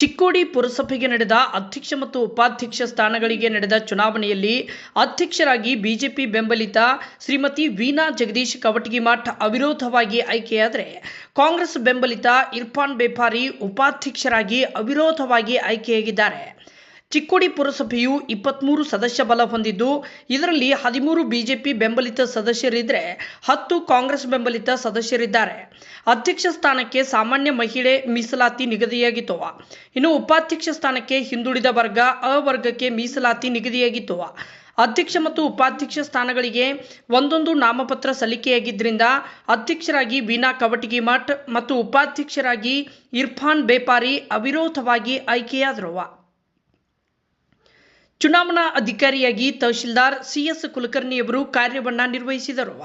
ಚಿಕ್ಕೋಡಿ ಪುರಸಭೆಗೆ ನಡೆದ ಅಧ್ಯಕ್ಷ ಮತ್ತು ಉಪಾಧ್ಯಕ್ಷ ಸ್ಥಾನಗಳಿಗೆ ನಡೆದ ಚುನಾವಣೆಯಲ್ಲಿ ಅಧ್ಯಕ್ಷರಾಗಿ ಬಿಜೆಪಿ ಬೆಂಬಲಿತ ಶ್ರೀಮತಿ ವೀನಾ ಜಗದೀಶ್ ಕವಟಗಿಮಠ್ ಅವಿರೋಧವಾಗಿ ಆಯ್ಕೆಯಾದರೆ ಕಾಂಗ್ರೆಸ್ ಬೆಂಬಲಿತ ಇರ್ಫಾನ್ ಬೇಪಾರಿ ಉಪಾಧ್ಯಕ್ಷರಾಗಿ ಅವಿರೋಧವಾಗಿ ಆಯ್ಕೆಯಾಗಿದ್ದಾರೆ. ಚಿಕ್ಕೋಡಿ ಪುರಸಭೆಯು ಇಪ್ಪತ್ತ್ಮೂರು ಸದಸ್ಯ ಬಲ ಹೊಂದಿದ್ದು, ಇದರಲ್ಲಿ ಹದಿಮೂರು ಬಿಜೆಪಿ ಬೆಂಬಲಿತ ಸದಸ್ಯರಿದ್ದರೆ ಹತ್ತು ಕಾಂಗ್ರೆಸ್ ಬೆಂಬಲಿತ ಸದಸ್ಯರಿದ್ದಾರೆ. ಅಧ್ಯಕ್ಷ ಸ್ಥಾನಕ್ಕೆ ಸಾಮಾನ್ಯ ಮಹಿಳೆ ಮೀಸಲಾತಿ ನಿಗದಿಯಾಗಿತ್ತು. ಇನ್ನು ಉಪಾಧ್ಯಕ್ಷ ಸ್ಥಾನಕ್ಕೆ ಹಿಂದುಳಿದ ವರ್ಗ, ಅ ವರ್ಗಕ್ಕೆ ಮೀಸಲಾತಿ ನಿಗದಿಯಾಗಿತ್ತು. ಅಧ್ಯಕ್ಷ ಮತ್ತು ಉಪಾಧ್ಯಕ್ಷ ಸ್ಥಾನಗಳಿಗೆ ಒಂದೊಂದು ನಾಮಪತ್ರ ಸಲ್ಲಿಕೆಯಾಗಿದ್ದರಿಂದ ಅಧ್ಯಕ್ಷರಾಗಿ ಬೀನಾ ಕವಟಗಿ ಮಠ್ ಮತ್ತು ಉಪಾಧ್ಯಕ್ಷರಾಗಿ ಇರ್ಫಾನ್ ಬೇಪಾರಿ ಅವಿರೋಧವಾಗಿ ಆಯ್ಕೆಯಾದರು. ಚುನಾವಣಾ ಅಧಿಕಾರಿಯಾಗಿ ತಹಶೀಲ್ದಾರ್ ಸಿಎಸ್ ಕುಲಕರ್ಣಿಯವರು ಕಾರ್ಯವನ್ನ ನಿರ್ವಹಿಸಿದರು.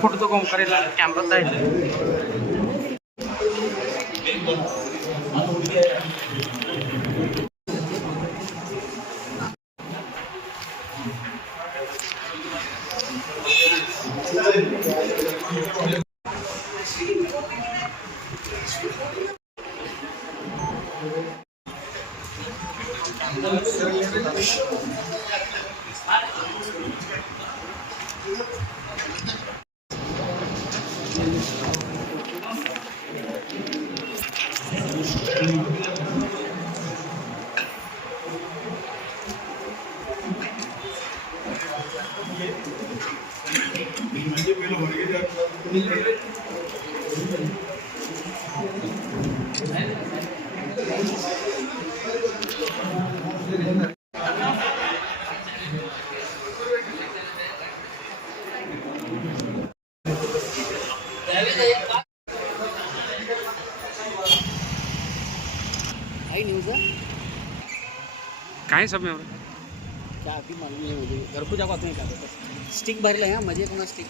ફોટો તો કોમ કરેલા કેમેરા થાય काय सब में क्या अभी मालूम नहीं मुझे। घरपोच जाऊ आपण काय? स्टिक भरलं आहे मज़े कोणा स्टिक।